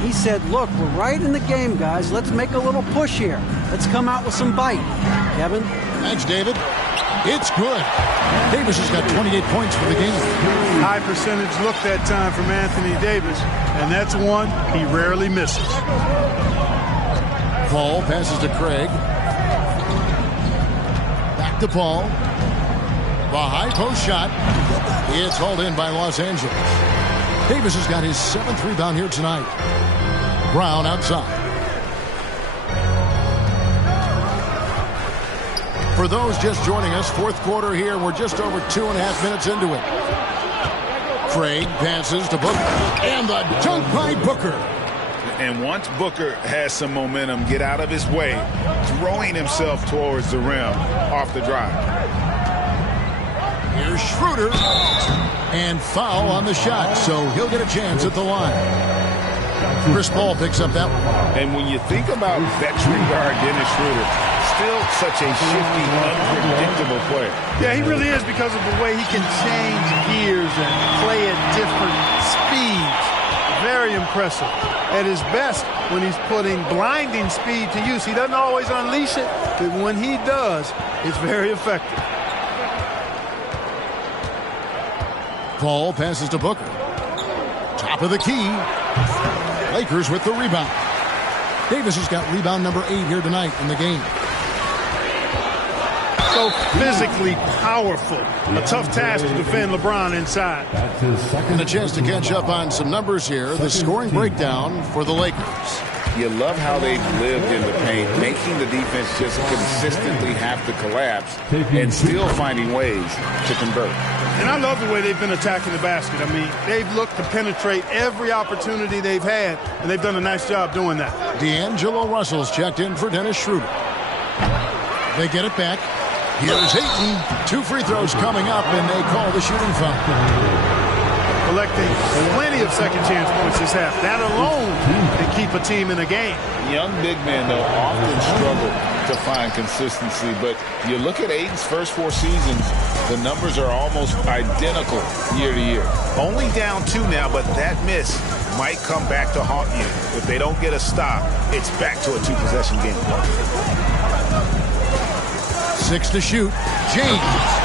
He said, look, we're right in the game, guys. Let's make a little push here. Let's come out with some bite. Kevin? Thanks, David. It's good. Davis has got 28 points for the game. High percentage look that time from Anthony Davis, and that's one he rarely misses. Paul passes to Craig. Back to Paul. The high post shot. It's hauled in by Los Angeles. Davis has got his 7th rebound here tonight. Brown outside. For those just joining us, fourth quarter here. We're just over 2.5 minutes into it. Craig passes to Booker. And the dunk by Booker. And once Booker has some momentum, get out of his way, throwing himself towards the rim off the drive. Here's Schroeder. And foul on the shot, so he'll get a chance at the line. Chris Paul picks up that one. And when you think about veteran guard Dennis Schroeder, still such a shifty, unpredictable player. Yeah, he really is, because of the way he can change gears and play at different speeds. Very impressive. At his best, when he's putting blinding speed to use, he doesn't always unleash it, but when he does, it's very effective. Paul passes to Booker. Top of the key. Lakers with the rebound. Davis has got rebound number 8 here tonight in the game. So physically powerful. A tough task to defend LeBron inside. And a chance to catch up on some numbers here. The scoring breakdown for the Lakers. You love how they've lived in the paint, making the defense just consistently have to collapse and still finding ways to convert. And I love the way they've been attacking the basket. I mean, they've looked to penetrate every opportunity they've had, and they've done a nice job doing that. D'Angelo Russell's checked in for Dennis Schroeder. They get it back. Here's Ayton. 2 free throws coming up, and they call the shooting foul. Collecting plenty of second chance points this half. That alone can keep a team in a game. Young big men, though, often struggle to find consistency, but you look at Ayton's first 4 seasons, the numbers are almost identical year to year. Only down 2 now, but that miss might come back to haunt you. If they don't get a stop, it's back to a 2-possession game. 6 to shoot. James.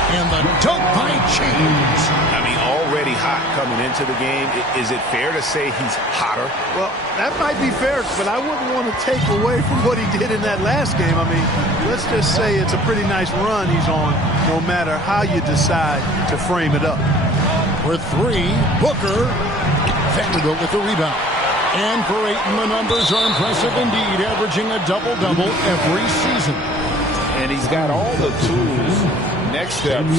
And the dunk by James. I mean, already hot coming into the game. Is it fair to say he's hotter? Well, that might be fair, but I wouldn't want to take away from what he did in that last game. I mean, let's just say it's a pretty nice run he's on, no matter how you decide to frame it up. For 3, Booker. Vanderbilt with the rebound. And for Ayton, the numbers are impressive indeed, averaging a double-double every season. And he's got all the tools. Next steps,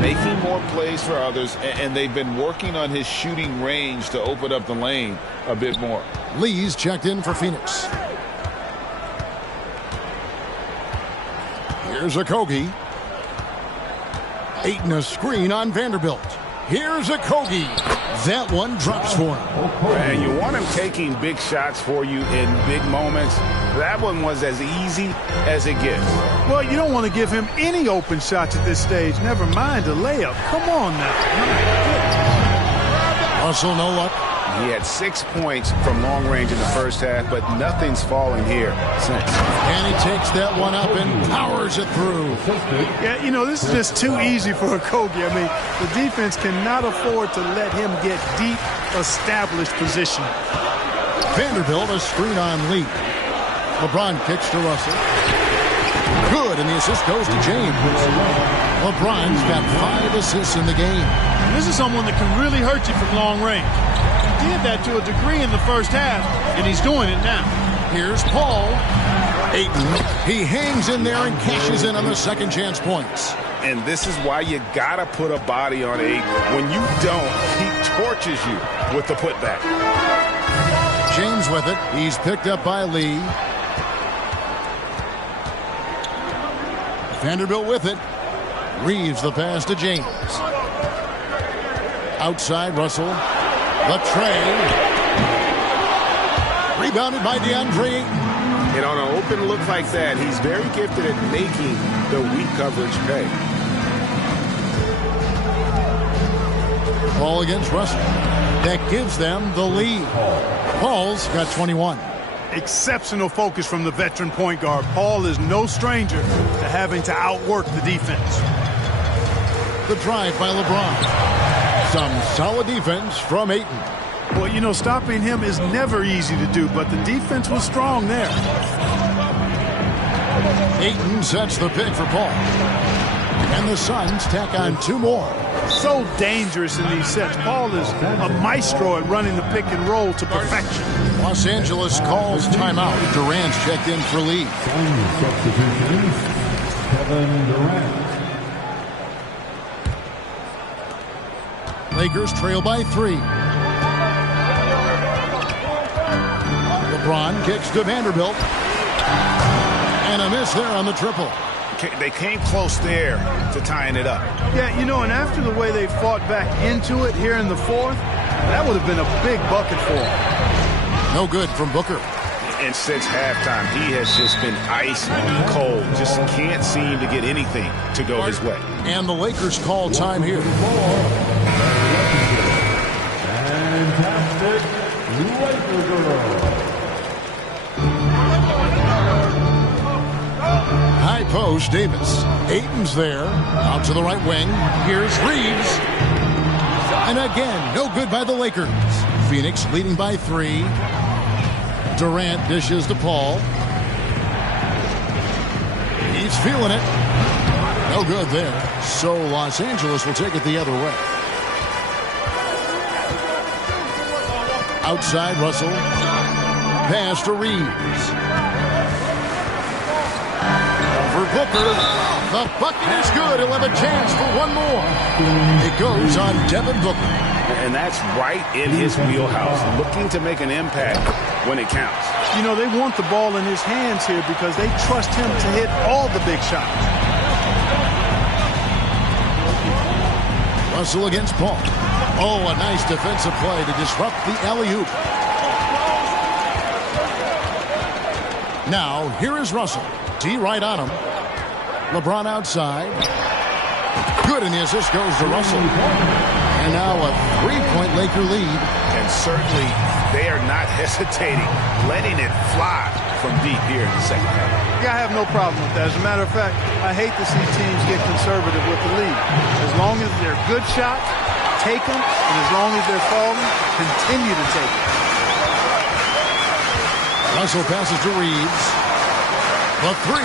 making more plays for others, and they've been working on his shooting range to open up the lane a bit more. Lee's checked in for Phoenix. Here's Okogie. Ayton a screen on Vanderbilt. Here's Okogie. That one drops for him. And you want him taking big shots for you in big moments, That one was as easy as it gets. Well, you don't want to give him any open shots at this stage. Never mind a layup. Come on now. Russell, no luck. He had 6 points from long range in the first half, but nothing's falling here since. And he takes that one up and powers it through. Yeah, you know, this is just too easy for Okogie. I mean, the defense cannot afford to let him get deep, established position. Vanderbilt, a screen on Lee. LeBron kicks to Russell. Good, and the assist goes to James. LeBron's got 5 assists in the game. This is someone that can really hurt you from long range. He did that to a degree in the first half, and he's doing it now. Here's Paul. Ayton, he hangs in there and cashes in on the second chance points. And this is why you gotta put a body on Ayton. When you don't, he torches you with the putback. James with it. He's picked up by Lee. Vanderbilt with it. Reeves the pass to James. Outside, Russell. The tray. Rebounded by DeAndre Ayton. And on an open look like that, he's very gifted at making the weak coverage pay. Ball against Russell. That gives them the lead. Paul's got 21. Exceptional focus from the veteran point guard. Paul is no stranger to having to outwork the defense. The drive by LeBron. Some solid defense from Ayton. Well, you know, stopping him is never easy to do, but the defense was strong there. Ayton sets the pick for Paul. And the Suns tack on 2 more. So dangerous in these sets. Paul is a maestro at running the pick and roll to perfection. Los Angeles calls timeout. Durant's checked in for Lee. Kevin Durant. Lakers trail by 3. LeBron kicks to Vanderbilt. And a miss there on the triple. They came close there to tying it up. Yeah, you know, and after the way they fought back into it here in the fourth, that would have been a big bucket for him. No good from Booker. And since halftime, he has just been ice cold. Just can't seem to get anything to go his way. And the Lakers call time here. Fantastic Laker girl. High post, Davis. Ayton's there. Out to the right wing. Here's Reeves. And again, no good by the Lakers. Phoenix leading by 3. Durant dishes to Paul. He's feeling it. No good there. So Los Angeles will take it the other way. Outside, Russell. Pass to Reeves. For Booker. The bucket is good. He'll have a chance for one more. It goes on Devin Booker. And that's right in his wheelhouse. Looking to make an impact when it counts. You know, they want the ball in his hands here because they trust him to hit all the big shots. Russell against Paul. Oh, a nice defensive play to disrupt the alley-oop. Now, here is Russell. D right on him. LeBron outside. Good, and the assist goes to Russell. And now a 3-point Laker lead. And certainly they are not hesitating, letting it fly from deep here in the second half. Yeah, I have no problem with that. As a matter of fact, I hate to see teams get conservative with the lead. As long as they're good shots, take them. And as long as they're falling, continue to take them. Russell passes to Reeves. The 3.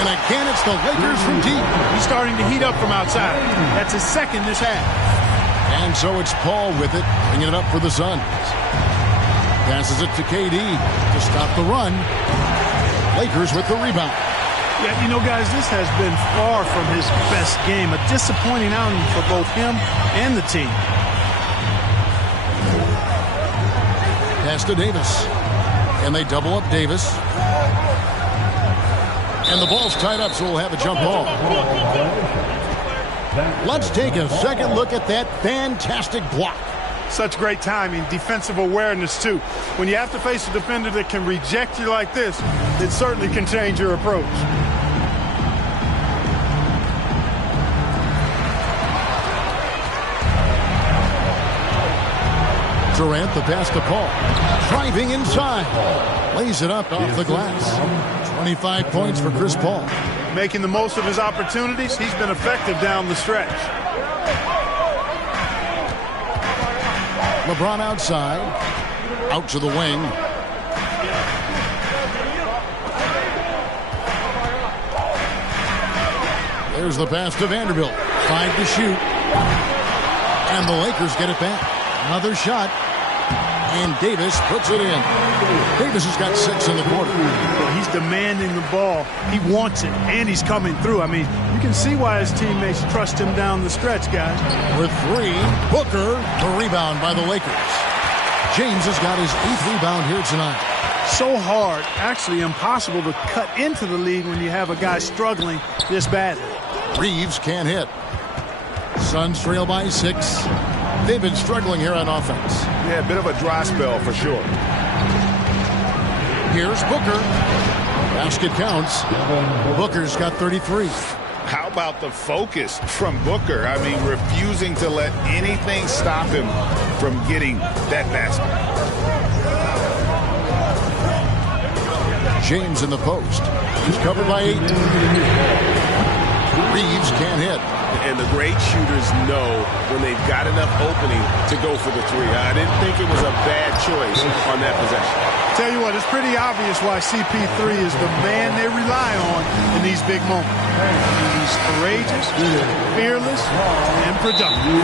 And again, it's the Lakers from deep. He's starting to heat up from outside. That's his second this half. And so it's Paul with it, bringing it up for the Suns. Passes it to KD to stop the run. Lakers with the rebound. Yeah, you know, guys, this has been far from his best game. A disappointing outing for both him and the team. Pass to Davis. And they double up Davis. And the ball's tied up, so we'll have a jump ball. Let's take a second look at that fantastic block. Such great timing, defensive awareness, too. When you have to face a defender that can reject you like this, it certainly can change your approach. Durant, the pass to Paul. Driving inside. Lays it up off the glass. 25 points for Chris Paul. Making the most of his opportunities. He's been effective down the stretch. LeBron outside. Out to the wing. There's the pass to Vanderbilt. 5 to shoot. And the Lakers get it back. Another shot. And Davis puts it in. Davis has got 6 in the quarter. Well, he's demanding the ball. He wants it, and he's coming through. I mean, you can see why his teammates trust him down the stretch, guys. With 3, Booker, the rebound by the Lakers. James has got his 8th rebound here tonight. So hard, actually impossible to cut into the lead when you have a guy struggling this badly. Reeves can't hit. Suns trail by 6. They've been struggling here on offense. Yeah, a bit of a dry spell for sure. Here's Booker. Basket counts. Booker's got 33. How about the focus from Booker? I mean, refusing to let anything stop him from getting that basket. James in the post. He's covered by 8. Reeves can't hit. And the great shooters know when they've got enough opening to go for the 3. I didn't think it was a bad choice on that possession. Tell you what, it's pretty obvious why CP3 is the man they rely on in these big moments. He's courageous, fearless, and productive.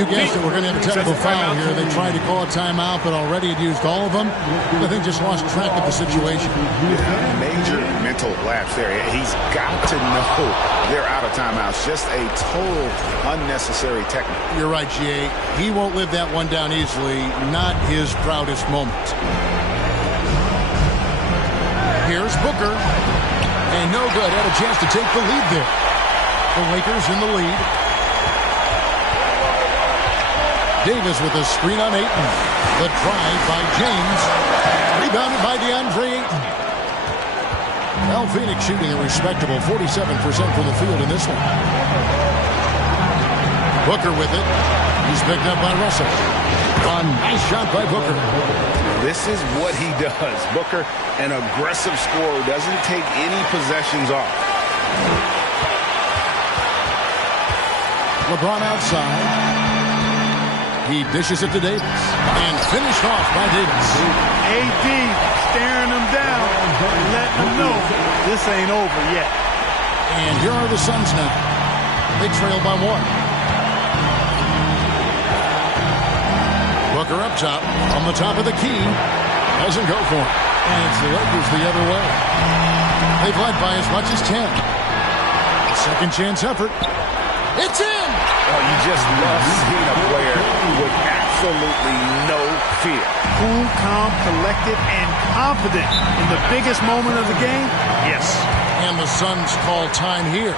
You guessed it, we're going to have a technical foul here. They tried to call a timeout, but already had used all of them. I think just lost track of the situation. Yeah, major mental lapse there. He's got to know they're out of timeouts. Just a total unnecessary technique. You're right, G.A. He won't live that one down easily. Not his proudest moment. Here's Booker. And no good. Had a chance to take the lead there. The Lakers in the lead. Davis with a screen on Ayton. The drive by James. Rebounded by DeAndre Ayton. Well, Phoenix shooting a respectable 47% from the field in this one. Booker with it. He's picked up by Russell. A nice shot by Booker. This is what he does. Booker, an aggressive scorer, doesn't take any possessions off. LeBron outside. He dishes it to Davis. And finished off by Davis. AD staring him down, letting him know this ain't over yet. And here are the Suns now. They trail by 1. Booker up top, on the top of the key, doesn't go for it. And it's the Lakers the other way. They've led by as much as 10. Second chance effort. It's in! Oh, you just love seeing a player with absolutely no fear. Cool, calm, collected, and confident in the biggest moment of the game. Yes. And the Suns call time here.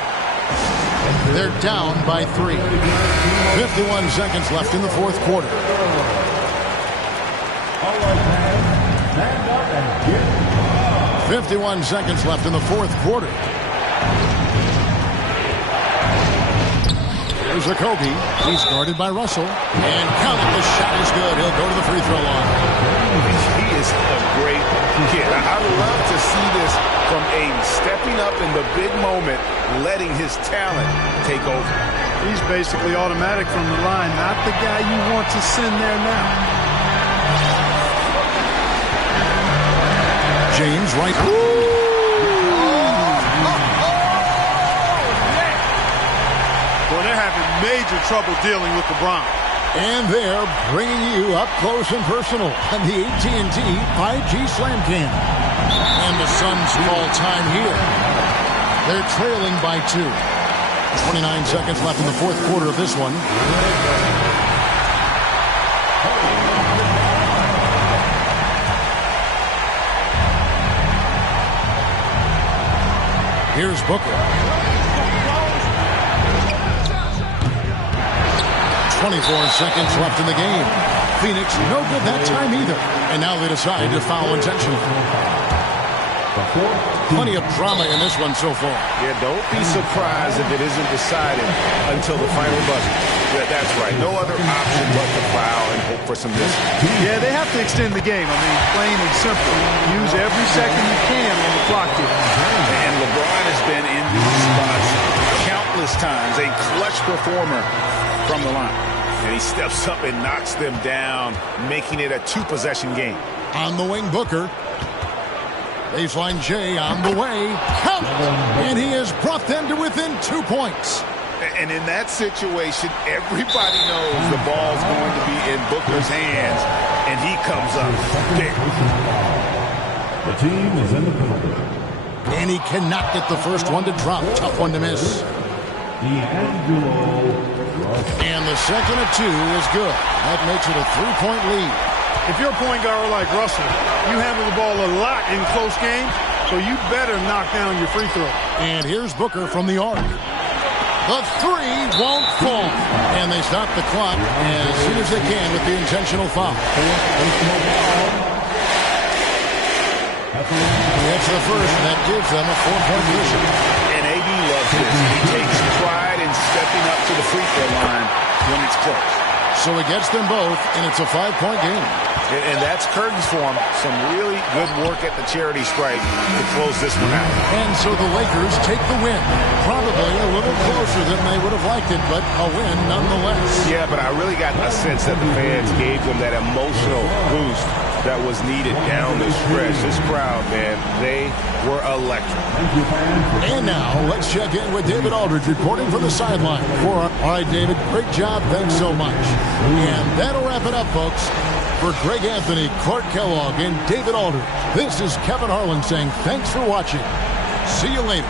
They're down by 3. 51 seconds left in the fourth quarter. 51 seconds left in the fourth quarter. Here's Kobe. He's guarded by Russell. And count it, the shot is good. He'll go to the free throw line. He is a great kid. I love to see this from a stepping up in the big moment, letting his talent take over. He's basically automatic from the line, not the guy you want to send there now. James right. Well, they're having major trouble dealing with LeBron. And they're bringing you up close and personal on the AT&T 5G Slam Cam. And the Suns call time here. They're trailing by 2. 29 seconds left in the fourth quarter of this one. Here's Booker. 24 seconds left in the game. Phoenix, no good that time either. And now they decide to foul intentionally. Plenty of drama in this one so far. Yeah, don't be surprised if it isn't decided until the final buzzer. That's right. No other option but to foul and hope for some distance. Yeah, they have to extend the game. I mean, plain and simple. Use every second you can on the clock here. And LeBron has been in these spots countless times. A clutch performer from the line. And he steps up and knocks them down, making it a two-possession game. On the wing, Booker. Baseline J on the way. Count! And he has brought them to within 2 points. And in that situation, everybody knows the ball's going to be in Booker's hands, and he comes up big. The team is in the penalty. And he cannot get the first one to drop. Tough one to miss. And the second of two is good. That makes it a 3-point lead. If you're a point guard like Russell, you handle the ball a lot in close games, so you better knock down your free throw. And here's Booker from the arc. The three won't fall. And they stop the clock as soon as they can with the intentional foul. That's the first, and that gives them a 4-point lead. And AD loves this. He takes pride in stepping up to the free throw line when it's close. So he gets them both, and it's a 5-point game. And that's curtains for him. Some really good work at the charity stripe to close this one out. And so the Lakers take the win. Probably a little closer than they would have liked it, but a win nonetheless. Yeah, but I really got a sense that the fans gave them that emotional boost that was needed down the stretch. This crowd, man, they were electric. And now let's check in with David Aldridge reporting from the sideline. All right, David, great job. Thanks so much. And that'll wrap it up, folks. For Greg Anthony, Clark Kellogg, and David Aldridge, this is Kevin Harlan saying thanks for watching. See you later.